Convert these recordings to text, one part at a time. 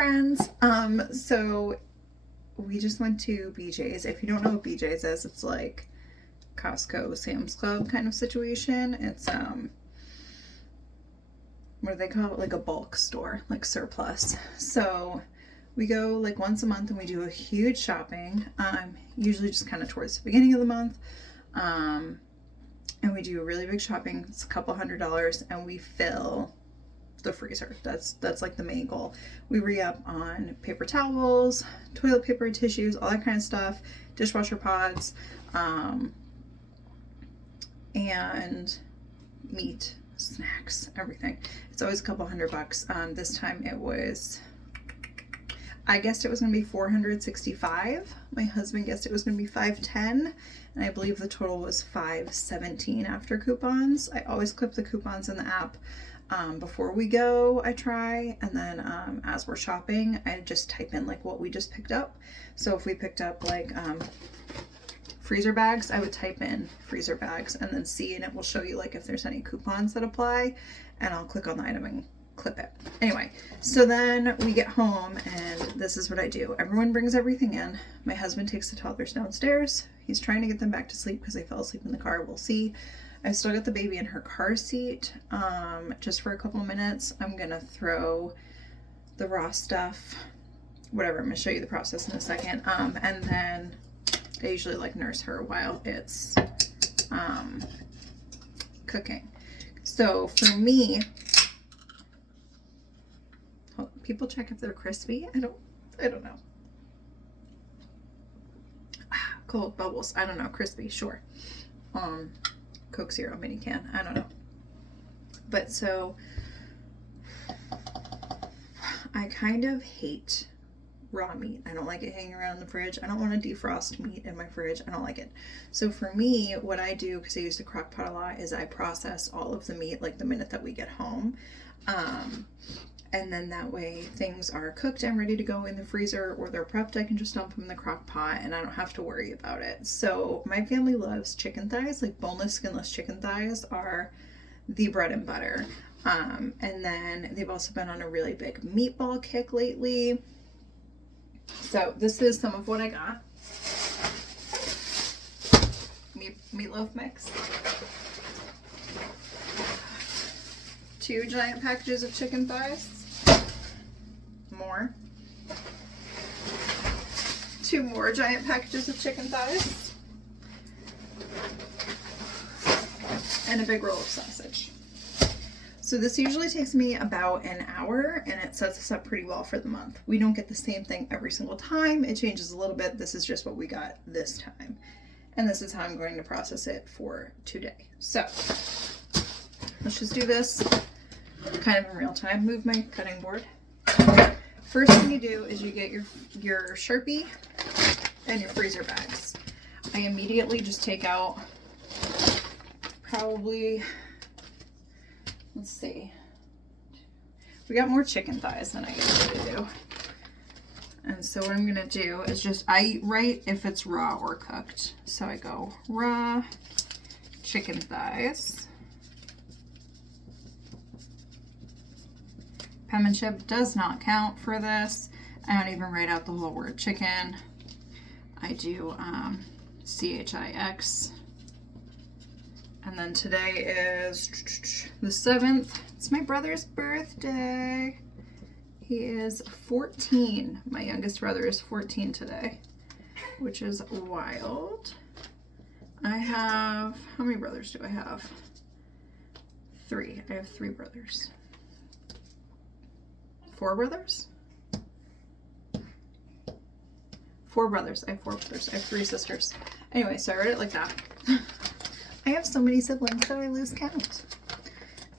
friends. So we just went to BJ's. If you don't know what BJ's is, it's like Costco, Sam's Club kind of situation. It's what do they call it? Like a bulk store, like surplus. So we go like once a month and we do a huge shopping. Usually just kind of towards the beginning of the month. And we do really big shopping. It's a couple $100 and we fill the freezer. That's like the main goal. We re-up on paper towels, toilet paper, tissues, all that kind of stuff, dishwasher pods, and meat, snacks, everything. It's always a couple $100. This time it was, I guessed it was going to be $465. My husband guessed it was going to be $510, and I believe the total was $517 after coupons. I always clip the coupons in the app. Before we go, I try, and then as we're shopping, I just type in like what we just picked up. So if we picked up like freezer bags, I would type in freezer bags and then see, and it will show you like if there's any coupons that apply, and I'll click on the item and clip it. Anyway, so then we get home and this is what I do. Everyone brings everything in. My husband takes the toddlers downstairs. He's trying to get them back to sleep because they fell asleep in the car. We'll see. I've still got the baby in her car seat just for a couple minutes. I'm gonna throw the raw stuff, whatever. I'm gonna show you the process in a second. And then I usually like nurse her while it's cooking. So for me, people check if they're crispy. I don't know. Cold bubbles. I don't know. Crispy, sure. Coke Zero mini can. I don't know. But so I kind of hate raw meat. I don't like it hanging around in the fridge. I don't want to defrost meat in my fridge. I don't like it. So for me, what I do, because I use the crock pot a lot, is I process all of the meat like the minute that we get home. And then that way things are cooked and ready to go in the freezer, or they're prepped. I can just dump them in the crock pot and I don't have to worry about it. So my family loves chicken thighs. Like boneless, skinless chicken thighs are the bread and butter. And then they've also been on a really big meatball kick lately. So this is some of what I got. Meatloaf mix. 2 giant packages of chicken thighs. More. 2 more giant packages of chicken thighs. And a big roll of sausage. So this usually takes me about an hour, and it sets us up pretty well for the month. We don't get the same thing every single time. It changes a little bit. This is just what we got this time. And this is how I'm going to process it for today. So let's just do this kind of in real time. Move my cutting board. First thing you do is you get your Sharpie and your freezer bags. I immediately just take out probably, let's see, we got more chicken thighs than I usually do. And so what I'm gonna do is just, I write if it's raw or cooked. So I go raw chicken thighs. Penmanship does not count for this. I don't even write out the whole word chicken. I do CHIX. And then today is the 7th. It's my brother's birthday. He is 14. My youngest brother is 14 today, which is wild. I have, how many brothers do I have? 3. I have 3 brothers. 4 brothers? 4 brothers. I have 4 brothers. I have 3 sisters. Anyway, so I read it like that. I have so many siblings that I lose count.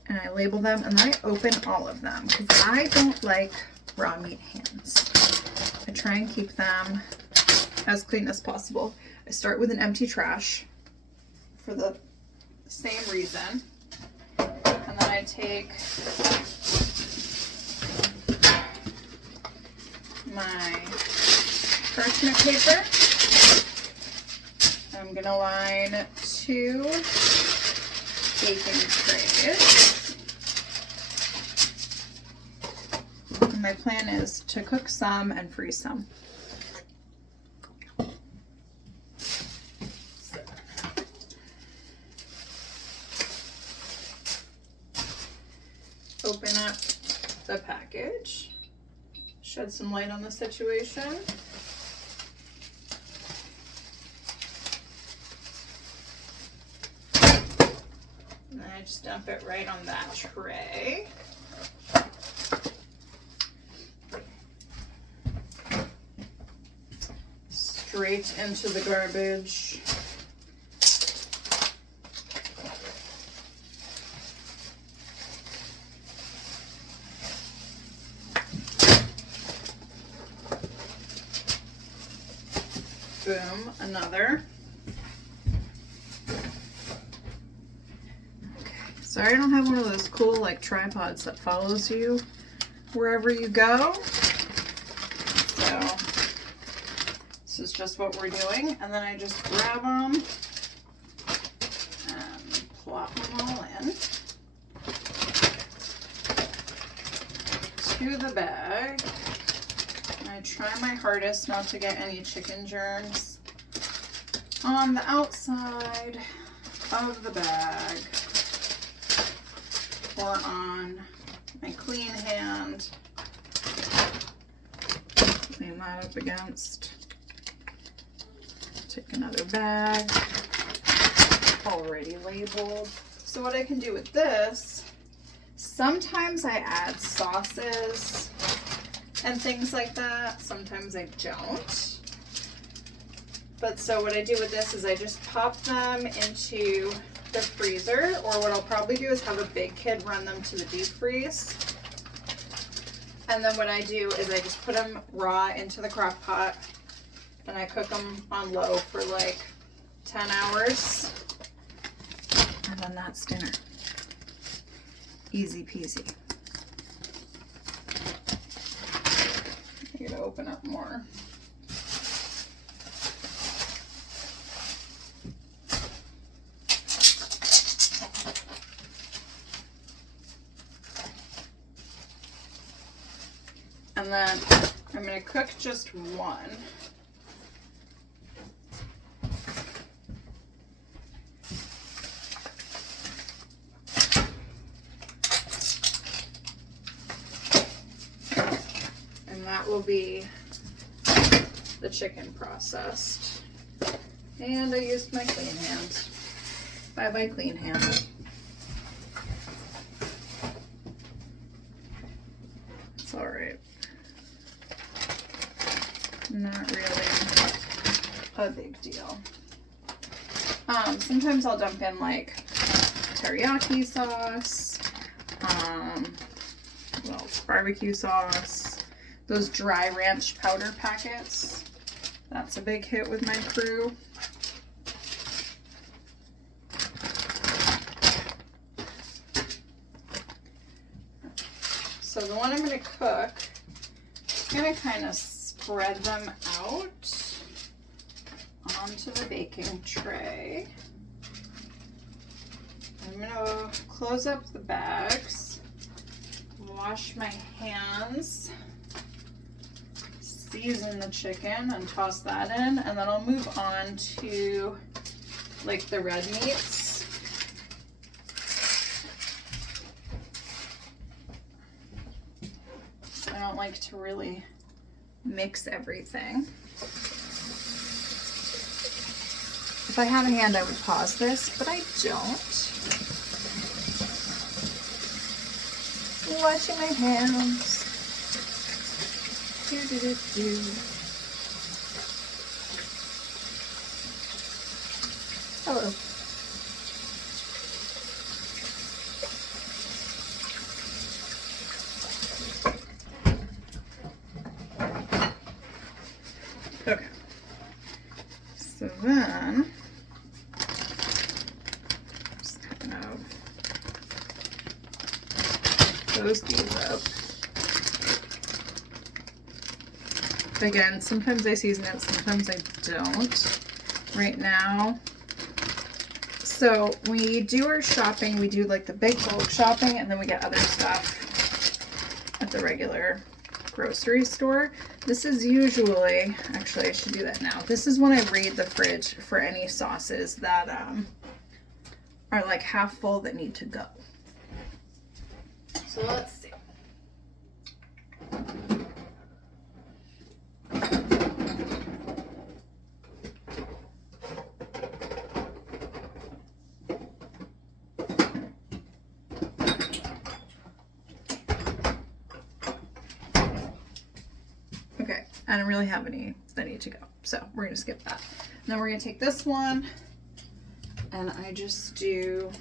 And I label them, and then I open all of them because I don't like raw meat hands. I try and keep them as clean as possible. I start with an empty trash for the same reason. And then I take my parchment paper. I'm gonna line 2 baking trays. And And my plan is to cook some and freeze some. Open up the package, shed some light on the situation. And I just dump it right on that tray. Straight into the garbage. Boom, another. Okay, sorry I don't have one of those cool like tripods that follows you wherever you go. So this is just what we're doing. And then I just grab them and plop them all in to the bag. I try my hardest not to get any chicken germs on the outside of the bag or on my clean hand. Clean that up against. Take another bag, already labeled. So what I can do with this, sometimes I add sauces and things like that. Sometimes I don't. But so what I do with this is I just pop them into the freezer, or what I'll probably do is have a big kid run them to the deep freeze. And then what I do is I just put them raw into the crock pot and I cook them on low for like 10 hours. And then that's dinner. Easy peasy. I'm gonna open up more. And then I'm gonna cook just one. That will be the chicken processed. And I used my clean hand. Bye-bye clean hand. It's all right. Not really a big deal. Sometimes I'll dump in like teriyaki sauce, well, barbecue sauce. Those dry ranch powder packets. That's a big hit with my crew. So the one I'm going to cook, I'm going to kind of spread them out onto the baking tray. I'm going to close up the bags, wash my hands, season the chicken and toss that in, and then I'll move on to like the red meats. I don't like to really mix everything. If I had a hand, I would pause this, but I don't. Washing my hands. Hello. Okay. So then, just kind of close these up. Again, sometimes I season it, sometimes I don't. Right now, so we do our shopping, we do like the big bulk shopping, and then we get other stuff at the regular grocery store. This is usually, actually I should do that now. This is when I raid the fridge for any sauces that are like half full that need to go. So let's see. Okay, I don't really have any that need to go, so we're gonna skip that. And then we're gonna take this one, and I just do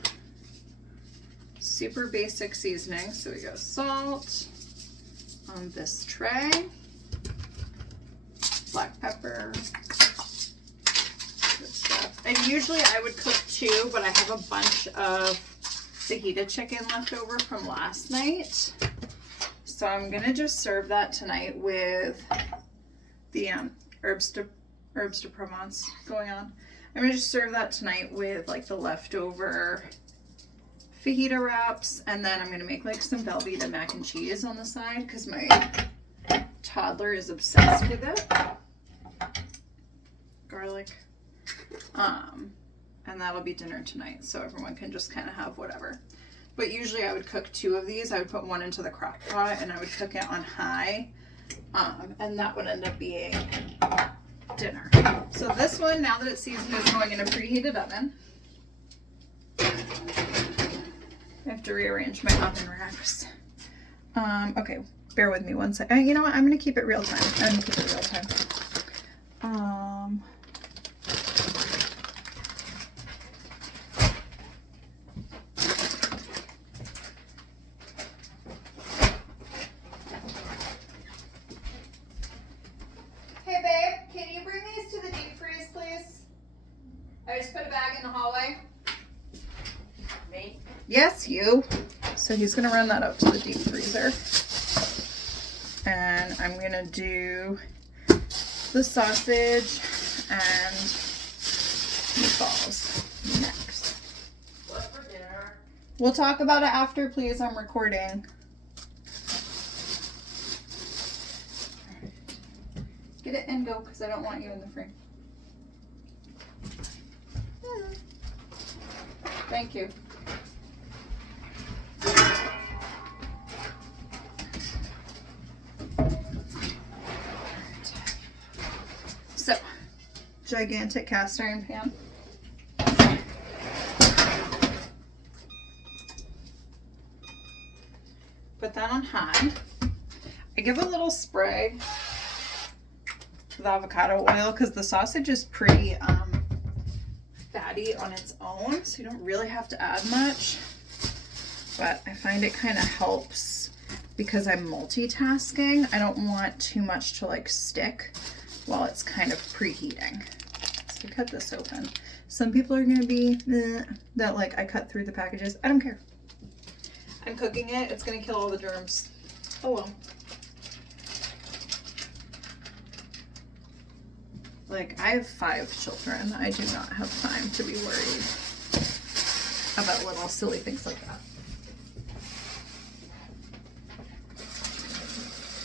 super basic seasoning. So we go salt on this tray, black pepper, good stuff. And usually I would cook 2, but I have a bunch of fajita chicken left over from last night. So I'm gonna just serve that tonight with the herbs de Provence going on. I'm gonna just serve that tonight with like the leftover fajita wraps, and then I'm gonna make like some Velveeta mac and cheese on the side because my toddler is obsessed with it. Garlic. And that'll be dinner tonight, so everyone can just kind of have whatever. But usually I would cook 2 of these. I would put one into the crock pot and I would cook it on high, and that would end up being dinner. So this one, now that it's seasoned, is going in a preheated oven. I have to rearrange my oven wraps. Okay, bear with me one second. You know what? I'm going to keep it real time. I'm going to keep it real time. Hey, babe, can you bring these to the deep freeze, please? I just put a bag in the hallway. Me? Yes, you. So he's gonna run that out to the deep freezer. And I'm gonna do the sausage and meatballs next. What for dinner? We'll talk about it after, please. I'm recording. Get it and go, because I don't want you in the frame. Thank you. So, gigantic cast iron pan. Put that on high. I give a little spray with avocado oil because the sausage is pretty fatty on its own, so you don't really have to add much. But I find it kind of helps because I'm multitasking. I don't want too much to like stick while it's kind of preheating. So cut this open. Some people are gonna be that like I cut through the packages. I don't care. I'm cooking it. It's gonna kill all the germs. Oh well. Like, I have 5 children. I do not have time to be worried about little silly things like that.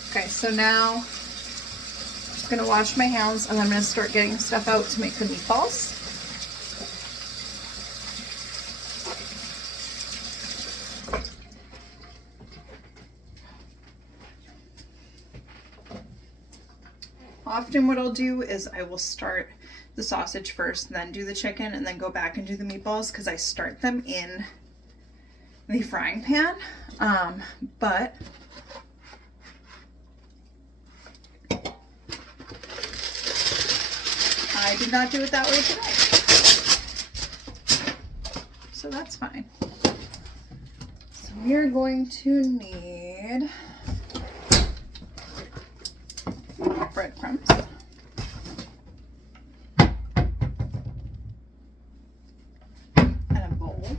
Okay, so now I'm just gonna wash my hands and I'm gonna start getting stuff out to make the meatballs. Often what I'll do is I will start the sausage first, then do the chicken, and then go back and do the meatballs because I start them in the frying pan. But I did not do it that way today. So that's fine. So we are going to need breadcrumbs. And a bowl.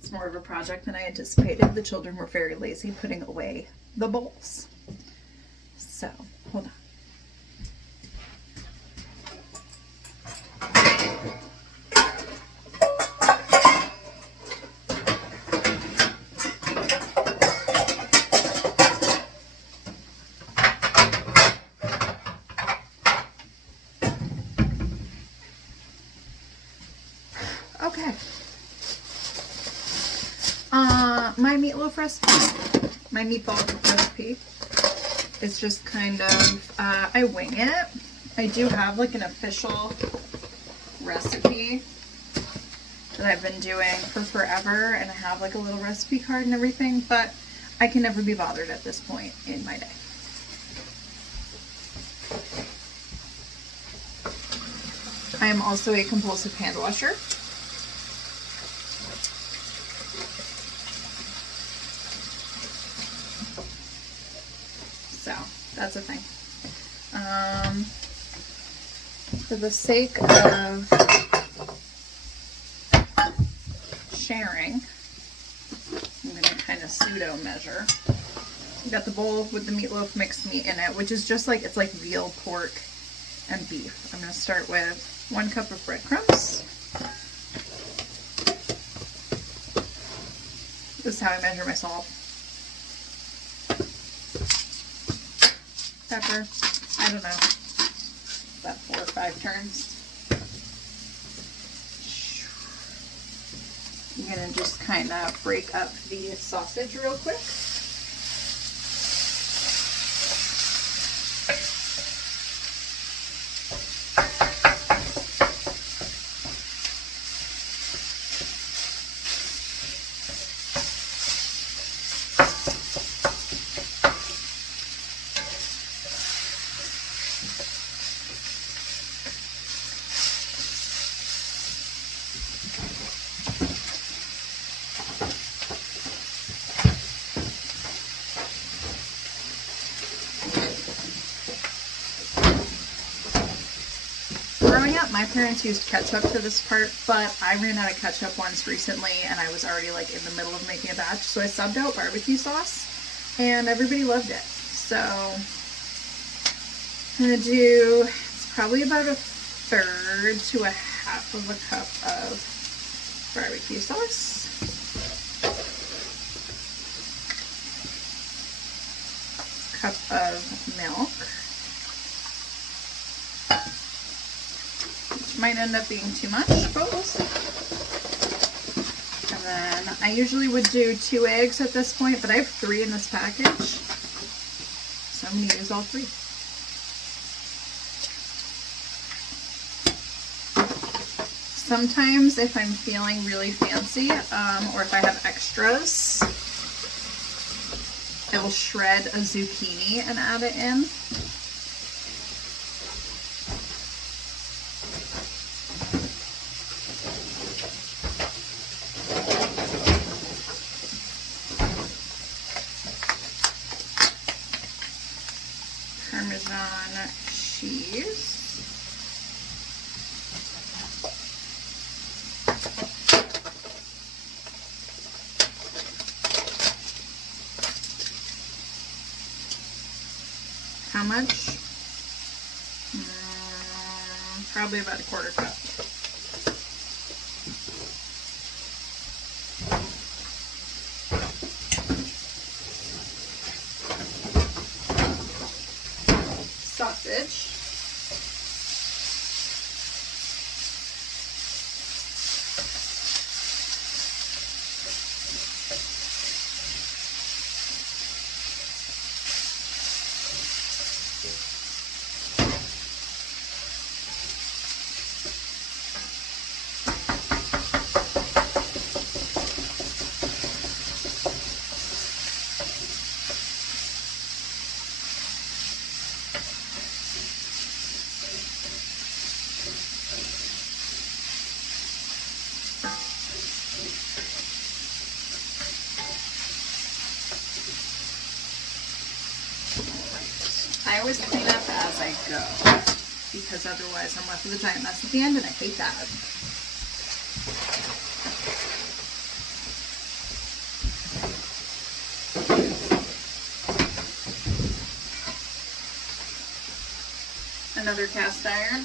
It's more of a project project than I anticipated. The children were very lazy putting away the bowls. So, hold on. Okay. My meatloaf recipe, my meatball recipe is just kind of, I wing it. I do have like an official recipe that I've been doing for forever, and I have like a little recipe card and everything, but I can never be bothered at this point in my day. I am also a compulsive hand washer. So that's a thing. For the sake of sharing, I'm going to kind of pseudo measure. You got the bowl with the meatloaf mixed meat in it, which is just like, it's like veal, pork, and beef. I'm going to start with 1 cup of breadcrumbs. This is how I measure my salt. Pepper, I don't know, about 4 or 5 turns. I'm gonna just kind of break up the sausage real quick. My parents used ketchup for this part, but I ran out of ketchup once recently and I was already like in the middle of making a batch, so I subbed out barbecue sauce and everybody loved it. So I'm gonna do, it's probably about 1/3 to 1/2 of a cup of barbecue sauce. Cup of milk. Might end up being too much, but we'll see. And then I usually would do 2 eggs at this point, but I have 3 in this package, so I'm going to use all 3. Sometimes if I'm feeling really fancy, or if I have extras, I will shred a zucchini and add it in. Parmesan cheese. How much? Probably about 1/4 cup. Sausage. I always clean up as I go, because otherwise I'm left with a giant mess at the end, and I hate that. another cast iron.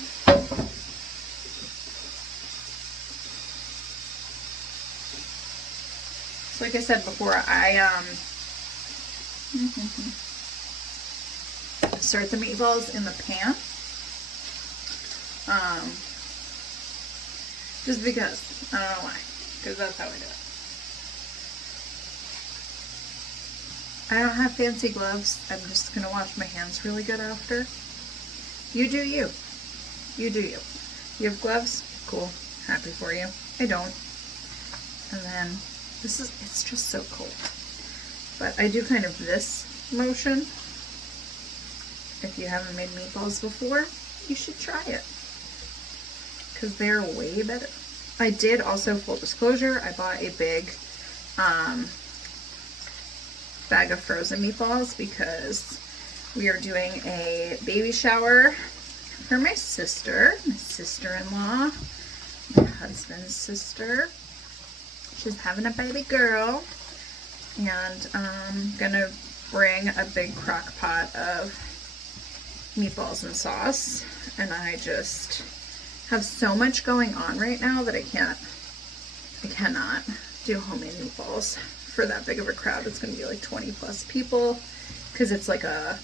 So like I said before, I start the meatballs in the pan. Just because. I don't know why. Because that's how I do it. I don't have fancy gloves. I'm just going to wash my hands really good after. You do you. You do you. You have gloves? Cool. Happy for you. I don't. And then, it's just so cold. But I do kind of this motion. If you haven't made meatballs before, you should try it. Because they're way better. I did also, full disclosure, I bought a big bag of frozen meatballs because we are doing a baby shower for my sister-in-law, my husband's sister. She's having a baby girl, and I'm gonna bring a big crock pot of meatballs and sauce, and I just have so much going on right now that I cannot do homemade meatballs for that big of a crowd. It's going to be like 20 plus people because it's like a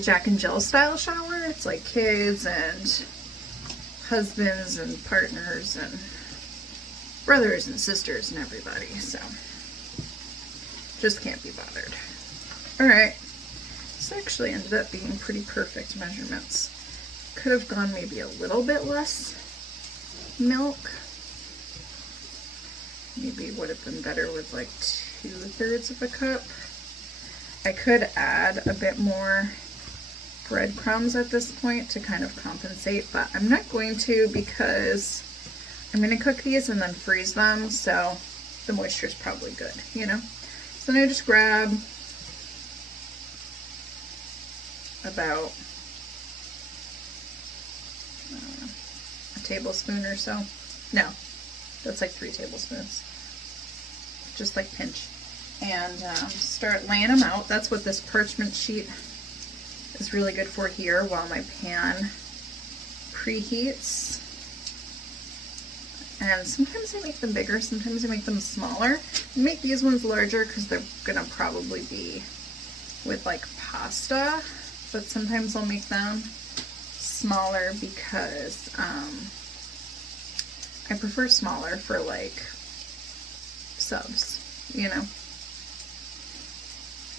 Jack and Jill style shower. It's like kids and husbands and partners and brothers and sisters and everybody. So just can't be bothered. All right. This actually ended up being pretty perfect measurements. Could have gone maybe a little bit less milk. Maybe would have been better with like 2/3 of a cup. I could add a bit more breadcrumbs at this point to kind of compensate, but I'm not going to because I'm going to cook these and then freeze them, so the moisture is probably good, you know? So then I just grab about a tablespoon or so. No, that's like 3 tablespoons. Just like pinch. And start laying them out. That's what this parchment sheet is really good for here while my pan preheats. And sometimes I make them bigger, sometimes I make them smaller. I make these ones larger because they're gonna probably be with like pasta, but sometimes I'll make them smaller because I prefer smaller for like subs, you know.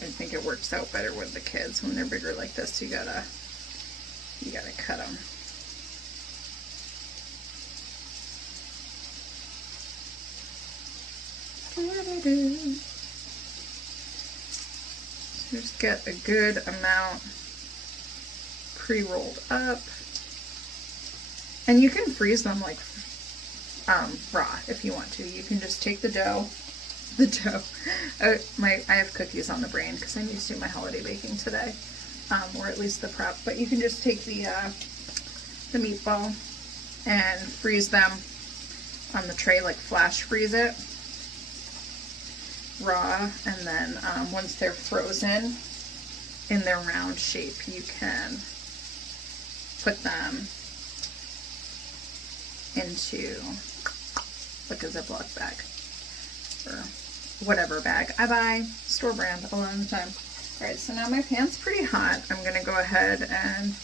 I think it works out better with the kids when they're bigger like this. You gotta cut them. Just get a good amount pre-rolled up, and you can freeze them like raw if you want to. You can just take the dough. I have cookies on the brain because I need to do my holiday baking today, or at least the prep. But you can just take the meatball and freeze them on the tray, like flash freeze it raw, and then once they're frozen in their round shape, you can put them into like a Ziploc bag or whatever bag I buy, store brand a lot of the time. Alright, so now my pan's pretty hot. I'm gonna go ahead and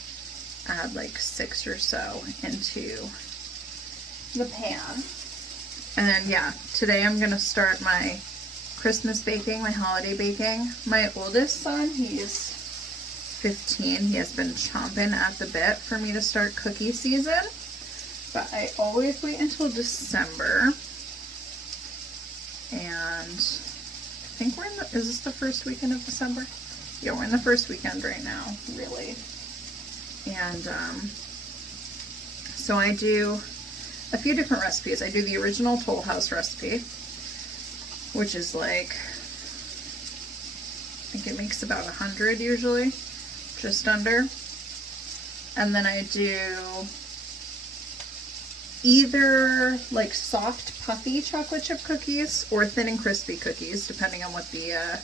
add like 6 or so into the pan. And then yeah, today I'm gonna start my Christmas baking, my holiday baking. My oldest son, he's 15. He has been chomping at the bit for me to start cookie season, but I always wait until December. And I think we're in the, is this the first weekend of December? Yeah, we're in the first weekend right now, really. And so I do a few different recipes. I do the original Toll House recipe, which is like, I think it makes about 100 usually, just under. And then I do either like soft puffy chocolate chip cookies or thin and crispy cookies, depending on what the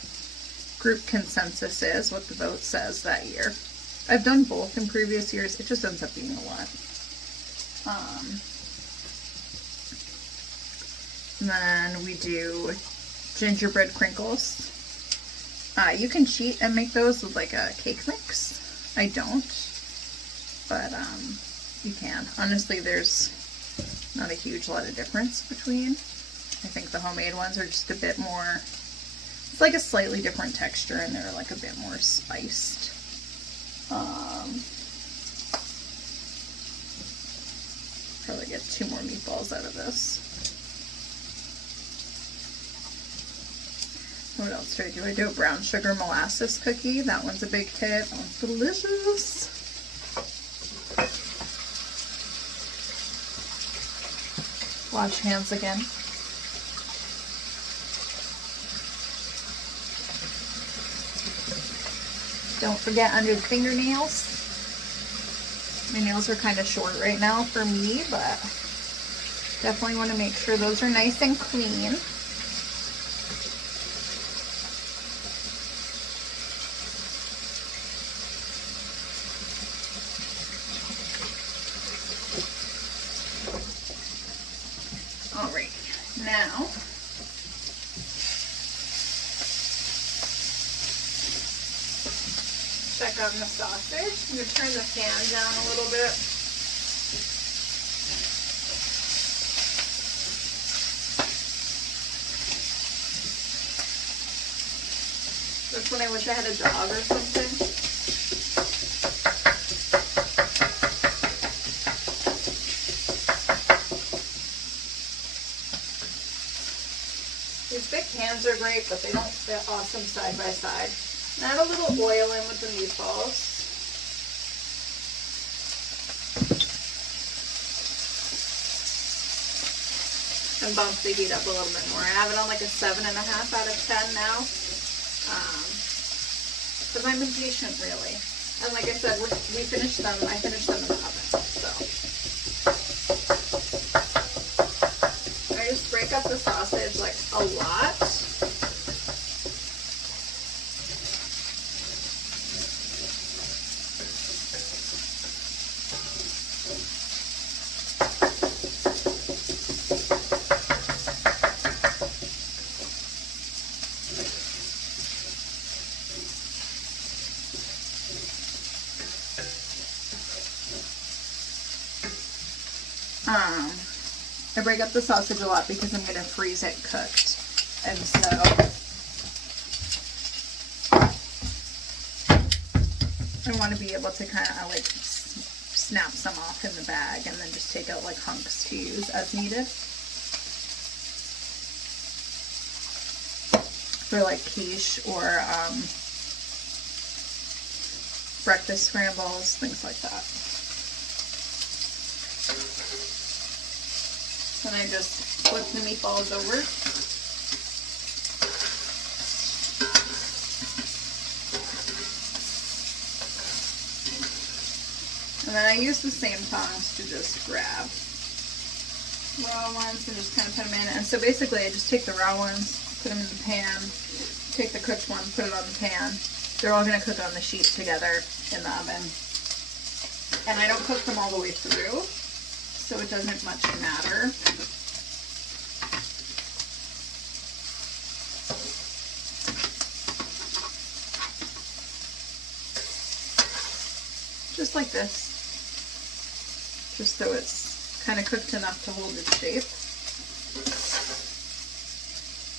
group consensus is, what the vote says that year. I've done both in previous years. It just ends up being a lot. And then we do gingerbread crinkles. You can cheat and make those with like a cake mix. I don't, but you can. Honestly, there's not a huge lot of difference between. I think the homemade ones are just a bit more, it's like a slightly different texture and they're like a bit more spiced. Probably get 2 more meatballs out of this. What else do? I do a brown sugar molasses cookie. That one's a big hit. That one's delicious. Wash hands again. Don't forget under the fingernails. My nails are kind of short right now for me, but definitely want to make sure those are nice and clean. Now, check on the sausage. I'm going to turn the fan down a little bit. That's when I wish I had a dog or something. These big cans are great, but they don't fit awesome side by side. And add a little oil in with the meatballs. And bump the heat up a little bit more. I have it on like a 7.5 out of 10 now. Because I'm impatient, really. And like I said, I finished them in the oven. So I just break up the sausage like a lot. I break up the sausage a lot because I'm going to freeze it cooked. And so I want to be able to kind of like snap some off in the bag and then just take out like hunks to use as needed. For like quiche or breakfast scrambles, things like that. Then I just flip the meatballs over. And then I use the same tongs to just grab raw ones and just kind of put them in. And so basically I just take the raw ones, put them in the pan, take the cooked one, put it on the pan. They're all going to cook on the sheet together in the oven. And I don't cook them all the way through, so it doesn't much matter. Just like this. Just so it's kind of cooked enough to hold its shape.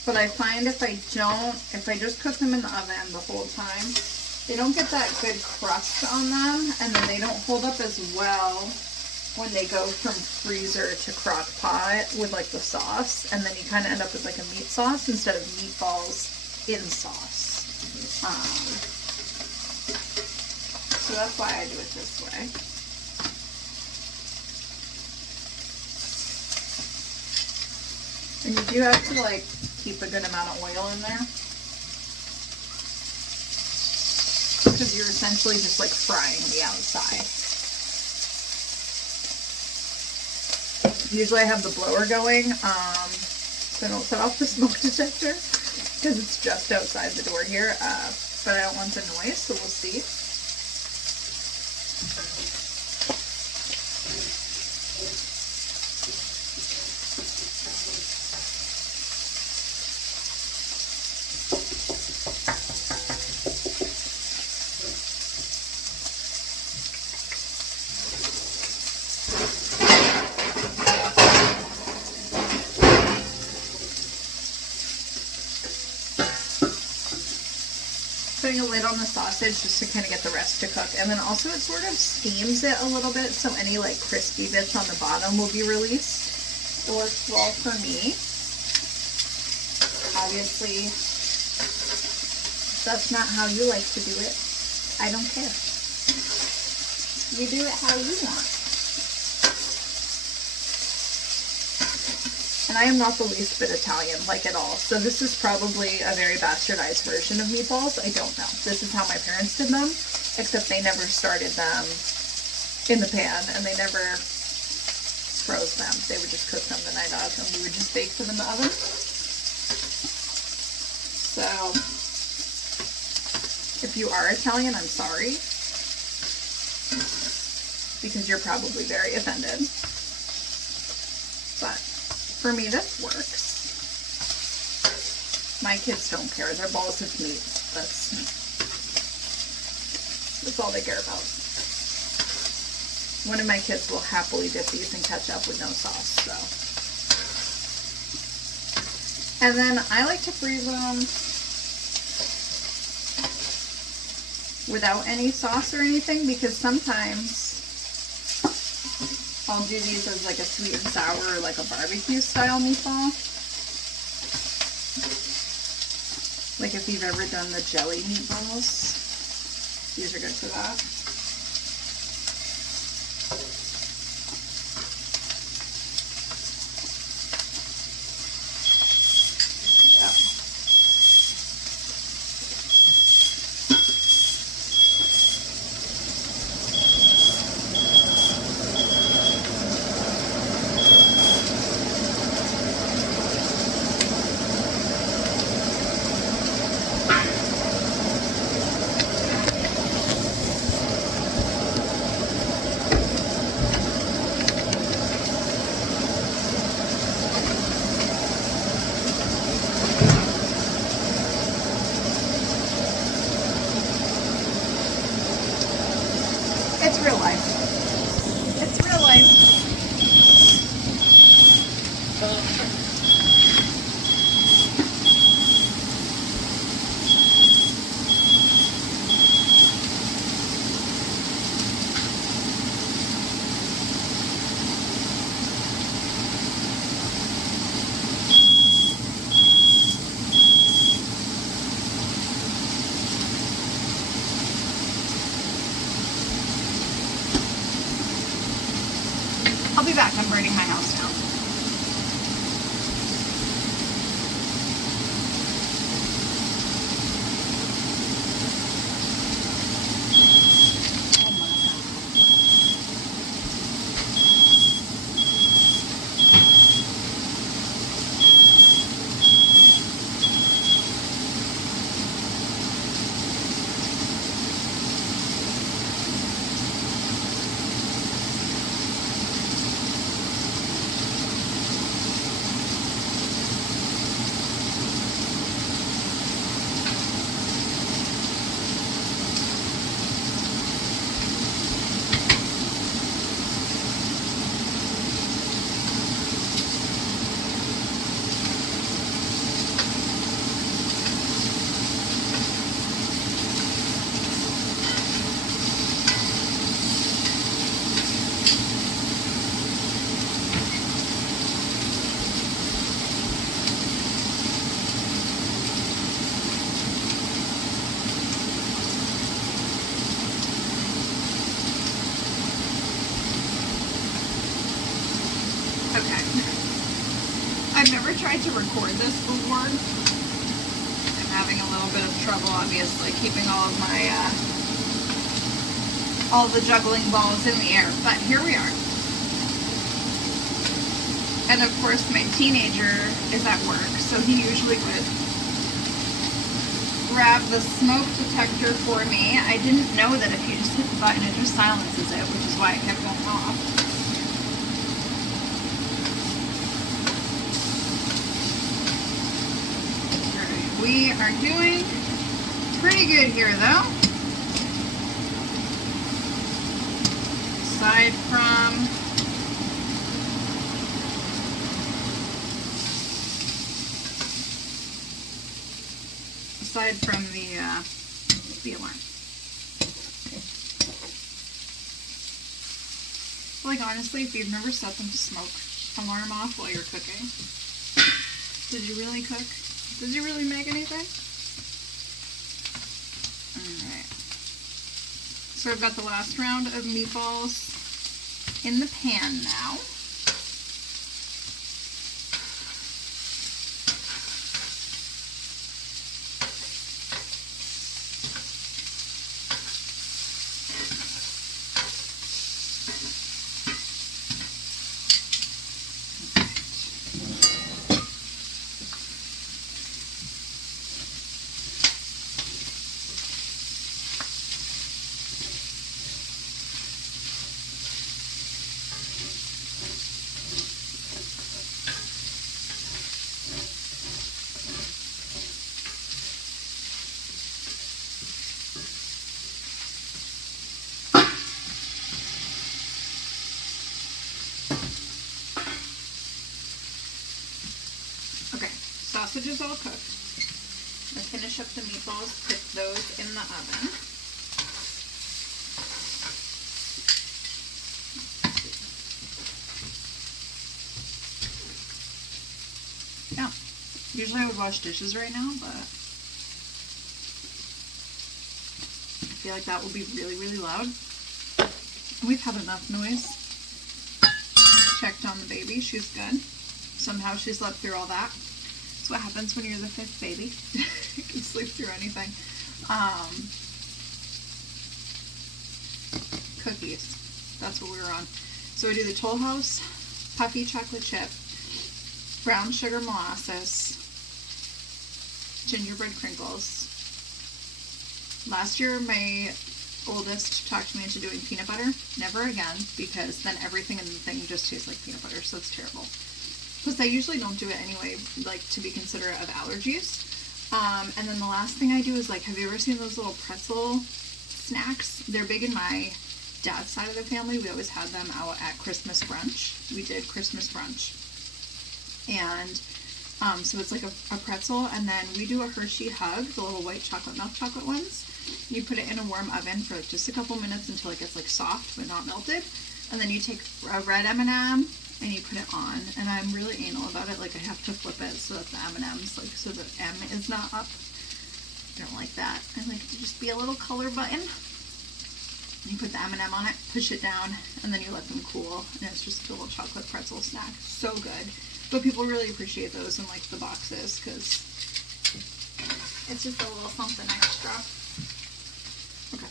But I find if I just cook them in the oven the whole time, they don't get that good crust on them, and then they don't hold up as well when they go from freezer to crock pot with like the sauce, and then you kind of end up with like a meat sauce instead of meatballs in sauce. So that's why I do it this way. And you do have to like keep a good amount of oil in there, because you're essentially just like frying the outside. Usually I have the blower going, so I don't set off the smoke detector because it's just outside the door here, but I don't want the noise, so we'll see. Putting a lid on the sausage just to kind of get the rest to cook. And then also it sort of steams it a little bit, so any like crispy bits on the bottom will be released. It works well for me. Obviously, that's not how you like to do it. I don't care. You do it how you want. And I am not the least bit Italian, like at all. So this is probably a very bastardized version of meatballs. I don't know. This is how my parents did them, except they never started them in the pan and they never froze them. They would just cook them the night of and we would just bake them in the oven. So if you are Italian, I'm sorry, because you're probably very offended. But for me, this works. My kids don't care. They're balls of meat. That's all they care about. One of my kids will happily dip these in ketchup with no sauce. So, and then I like to freeze them without any sauce or anything, because sometimes I'll do these as like a sweet and sour or like a barbecue style meatball. Like if you've ever done the jelly meatballs, these are good for that. It's real life. It's real life. I'll be back. I'm burning my house down. Oh my God. Okay. I've never tried to record this before. I'm having a little bit of trouble, obviously, keeping all of my, all the juggling balls in the air, but here we are. And of course, my teenager is at work, so he usually would grab the smoke detector for me. I didn't know that if you just hit the button, it just silences it, which is why it kept going off. Alright, we are doing pretty good here though. Aside from the alarm. Like honestly, if you've never set the smoke alarm off while you're cooking, did you really cook? Did you really make anything? Alright. So I've got the last round of meatballs in the pan now. Sausage is all cooked. I'm going to finish up the meatballs, put those in the oven. Yeah, usually I would wash dishes right now, but I feel like that will be really, really loud. We've had enough noise. Checked on the baby, she's good. Somehow she slept through all that. That's what happens when you're the fifth baby. You can sleep through anything. Cookies. That's what we were on. So we do the Toll House puffy chocolate chip, brown sugar molasses, gingerbread crinkles. Last year my oldest talked me into doing peanut butter. Never again, because then everything in the thing just tastes like peanut butter, so it's terrible. Plus, I usually don't do it anyway, like, to be considerate of allergies. And then the last thing I do is, like, have you ever seen those little pretzel snacks? They're big in my dad's side of the family. We always had them out at Christmas brunch. We did Christmas brunch. And so it's like a pretzel, and then we do a Hershey Hug, the little white chocolate milk chocolate ones. You put it in a warm oven for like just a couple minutes until it gets like soft but not melted. And then you take a red M&M and you put it on, and I'm really anal about it. Like, I have to flip it so that the M&M's, like, so the M is not up. I don't like that. I like it to just be a little color button. You put the M&M on it, push it down, and then you let them cool, and it's just a little chocolate pretzel snack. So good. But people really appreciate those in, like, the boxes, because it's just a little something extra. Okay.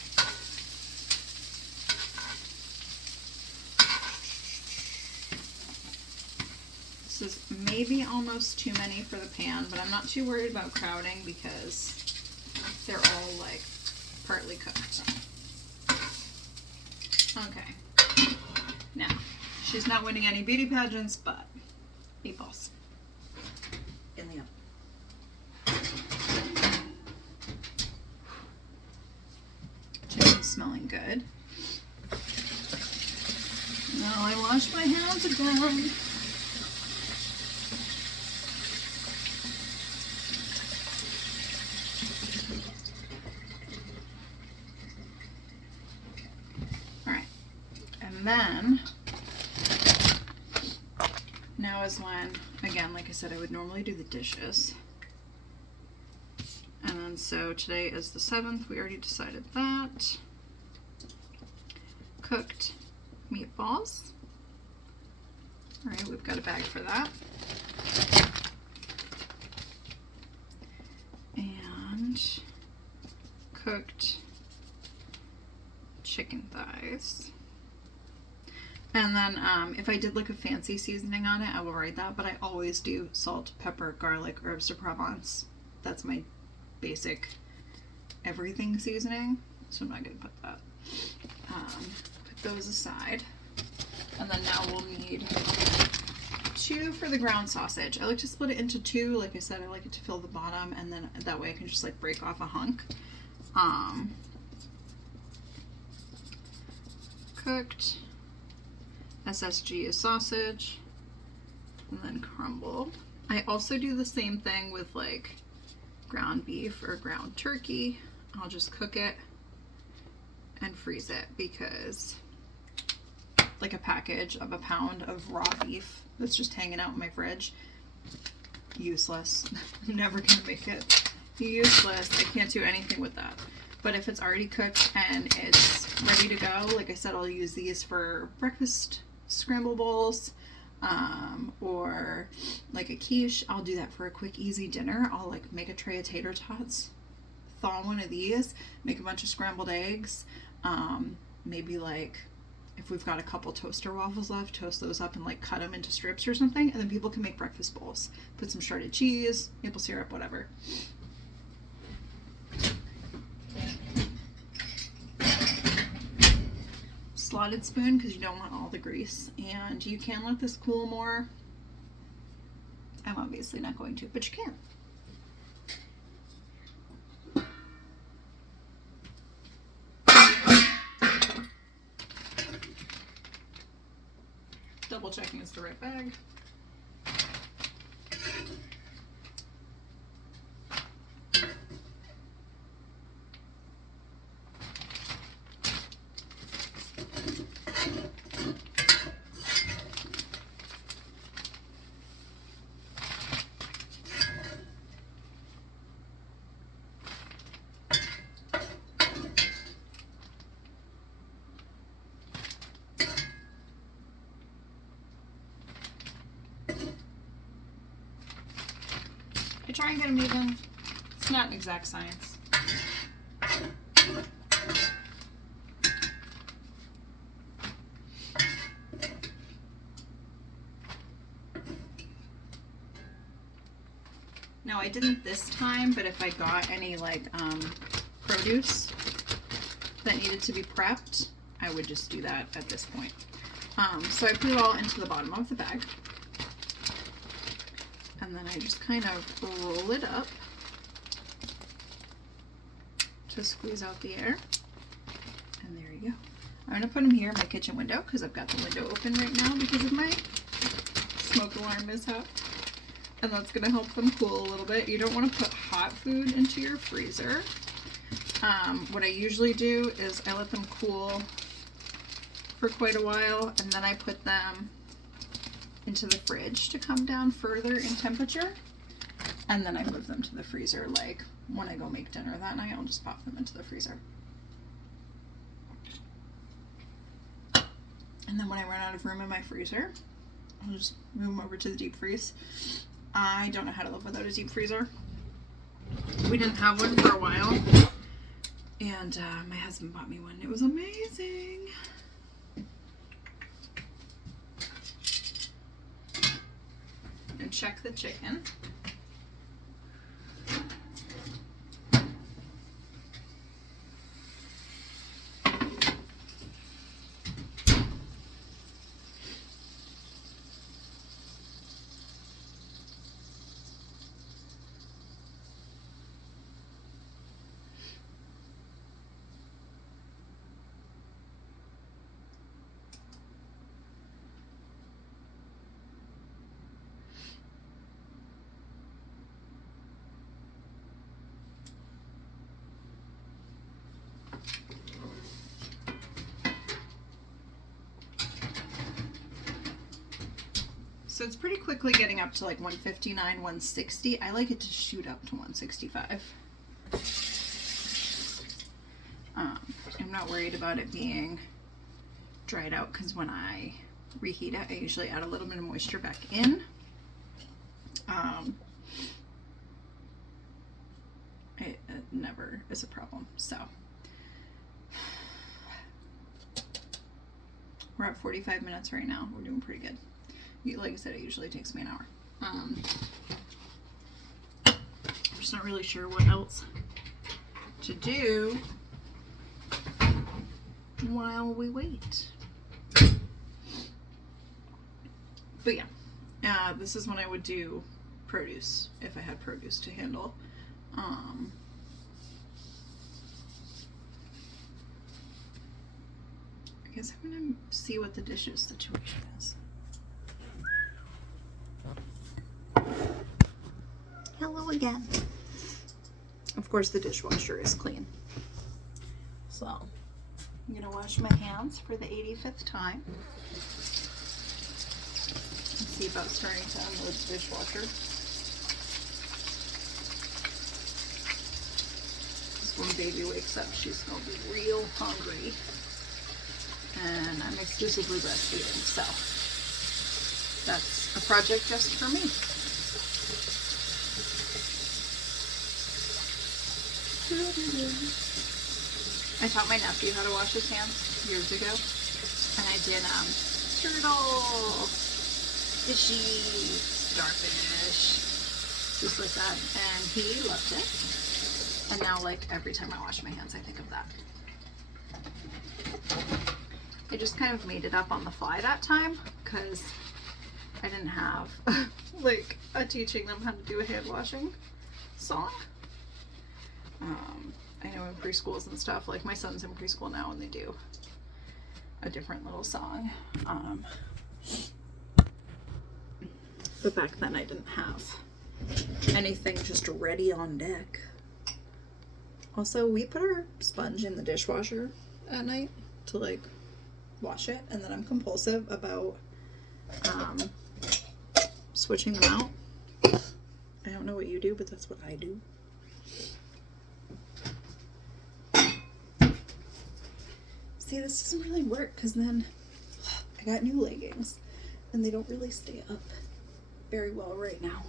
This is maybe almost too many for the pan, but I'm not too worried about crowding because they're all like partly cooked. Okay. Now, she's not winning any beauty pageants, but meatballs in the oven. Chicken's smelling good. Now I wash my hands again. And then, now is when, again, like I said, I would normally do the dishes. And then, so today is the 7th, we already decided that. Cooked meatballs. Alright, we've got a bag for that. And cooked chicken thighs. And then if I did like a fancy seasoning on it, I will write that, but I always do salt, pepper, garlic, herbs de Provence. That's my basic everything seasoning, so I'm not going to put that. Put those aside. And then now we'll need 2 for the ground sausage. I like to split it into 2. Like I said, I like it to fill the bottom, and then that way I can just like break off a hunk. Cooked SSG is sausage, and then crumble. I also do the same thing with like ground beef or ground turkey. I'll just cook it and freeze it, because like a package of a pound of raw beef that's just hanging out in my fridge, useless. I'm never gonna make it. Useless. I can't do anything with that. But if it's already cooked and it's ready to go, like I said, I'll use these for breakfast scramble bowls, or like a quiche. I'll do that for a quick, easy dinner. I'll like make a tray of tater tots, thaw one of these, make a bunch of scrambled eggs, maybe like if we've got a couple toaster waffles left, toast those up and like cut them into strips or something, and then people can make breakfast bowls. Put some shredded cheese, maple syrup, whatever. Slotted spoon, because you don't want all the grease, and you can let this cool more. I'm obviously not going to, but you can. Double checking it's the right bag. I try and get them even. It's not an exact science. Now I didn't this time, but if I got any like produce that needed to be prepped, I would just do that at this point. So I put it all into the bottom of the bag. And then I just kind of roll it up to squeeze out the air. And there you go. I'm going to put them here in my kitchen window, because I've got the window open right now because of my smoke alarm mishap. And that's going to help them cool a little bit. You don't want to put hot food into your freezer. What I usually do is I let them cool for quite a while, and then I put them into the fridge to come down further in temperature, and then I move them to the freezer. Like when I go make dinner that night, I'll just pop them into the freezer. And then when I run out of room in my freezer, I'll just move them over to the deep freeze. I don't know how to live without a deep freezer. We didn't have one for a while, and my husband bought me one. It was amazing. And check the chicken. So it's pretty quickly getting up to like 159, 160. I like it to shoot up to 165. I'm not worried about it being dried out, because when I reheat it, I usually add a little bit of moisture back in. It never is a problem. So we're at 45 minutes right now. We're doing pretty good. Like I said, it usually takes me an hour. I'm just not really sure what else to do while we wait. But yeah, this is when I would do produce if I had produce to handle. I guess I'm gonna see what the dishes situation is. Hello again. Of course, the dishwasher is clean. So, I'm gonna wash my hands for the 85th time. Let's see about starting to unload the dishwasher. Because when baby wakes up, she's gonna be real hungry. And I'm exclusively breastfeeding, so that's a project just for me. I taught my nephew how to wash his hands years ago, and I did turtle, fishy, starfish, just like that, and he loved it. And now, like, every time I wash my hands, I think of that. I just kind of made it up on the fly that time because I didn't have like a teaching them how to do a hand washing song. I know in preschools and stuff, like my son's in preschool now and they do a different little song. But back then I didn't have anything just ready on deck. Also, we put our sponge in the dishwasher at night to like wash it, and then I'm compulsive about switching them out. I don't know what you do, but that's what I do. See, this doesn't really work because then I got new leggings and they don't really stay up very well right now.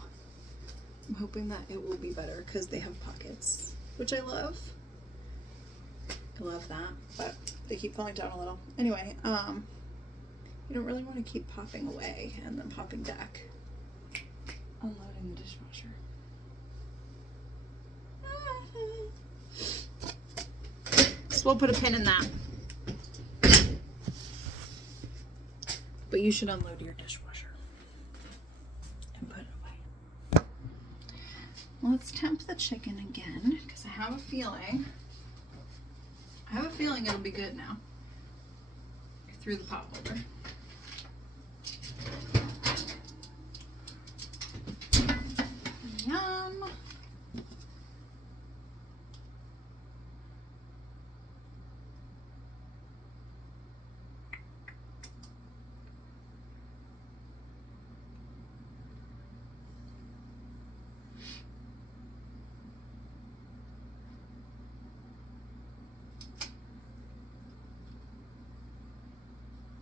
I'm hoping that it will be better because they have pockets, which I love. I love that, but they keep falling down a little. Anyway, you don't really want to keep popping away and then popping back. Unloading the dishwasher. So we'll put a pin in that. But you should unload your dishwasher and put it away. Let's tempt the chicken again because I have a feeling it'll be good now. Through the pot holder. Yum.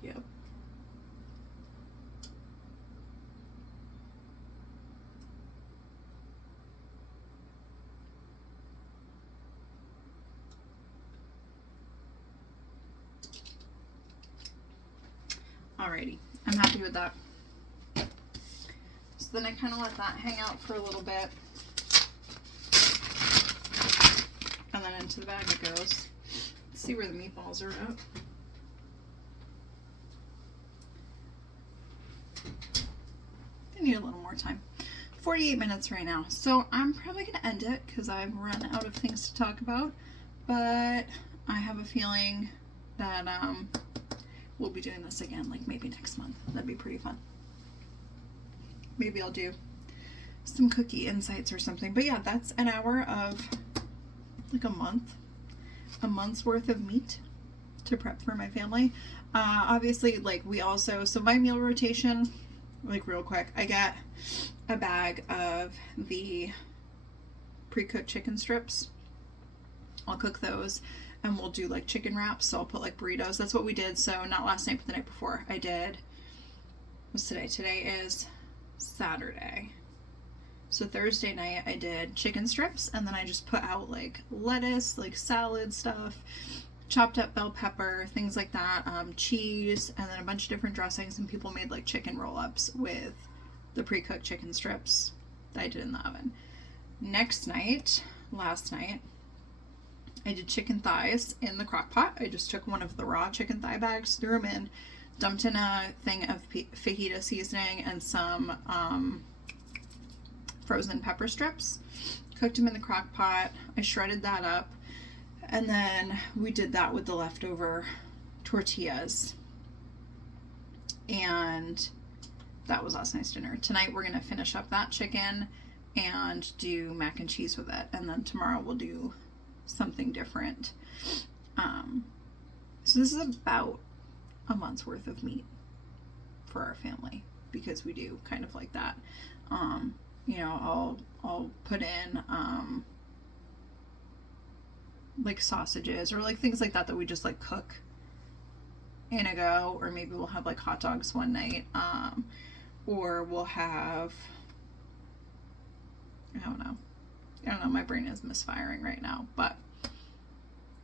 Yep. Alrighty, I'm happy with that. So then I kind of let that hang out for a little bit. And then into the bag it goes. Let's see where the meatballs are at. I need a little more time. 48 minutes right now. So I'm probably going to end it because I've run out of things to talk about. But I have a feeling that we'll be doing this again, like maybe next month. That'd be pretty fun. Maybe I'll do some cookie insights or something. But yeah, that's an hour of like a month's worth of meat to prep for my family. Obviously, like so my meal rotation, like real quick, I get a bag of the pre-cooked chicken strips. I'll cook those and we'll do like chicken wraps. So I'll put like burritos. That's what we did. So not last night, but the night before I did. What's today? Today is Saturday. So Thursday night I did chicken strips and then I just put out like lettuce, like salad stuff, chopped up bell pepper, things like that, cheese, and then a bunch of different dressings, and people made like chicken roll-ups with the pre-cooked chicken strips that I did in the oven. Last night, I did chicken thighs in the crock pot. I just took one of the raw chicken thigh bags, threw them in, dumped in a thing of fajita seasoning and some frozen pepper strips, cooked them in the crock pot. I shredded that up, and then we did that with the leftover tortillas, and that was last night's dinner. Tonight we're gonna finish up that chicken and do mac and cheese with it, and then tomorrow we'll do something different. So this is about a month's worth of meat for our family, because we do kind of like that. You know, I'll put in like sausages or like things like that we just like cook in a go, or maybe we'll have like hot dogs one night, or we'll have, I don't know, my brain is misfiring right now, but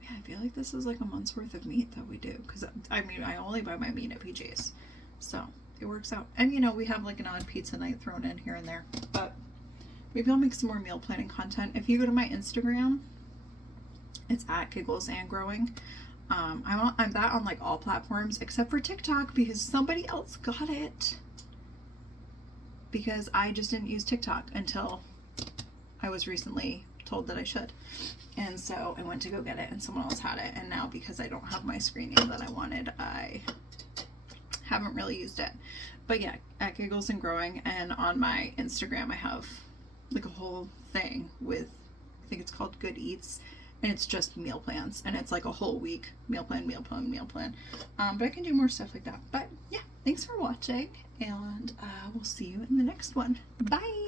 yeah, I feel like this is like a month's worth of meat that we do, because I mean, I only buy my meat at PJ's, so it works out. And you know, we have like an odd pizza night thrown in here and there, but maybe I'll make some more meal planning content. If you go to my Instagram, it's at Giggles and Growing. I'm that on like all platforms except for TikTok, because somebody else got it, because I just didn't use TikTok until I was recently told that I should, and so I went to go get it and someone else had it, and now because I don't have my screen name that I wanted, I haven't really used it. But yeah, at Giggles and Growing, and on my Instagram I have like a whole thing with, I think it's called Good Eats, and it's just meal plans, and it's like a whole week meal plan. But I can do more stuff like that. But yeah, thanks for watching, and we'll see you in the next one. Bye.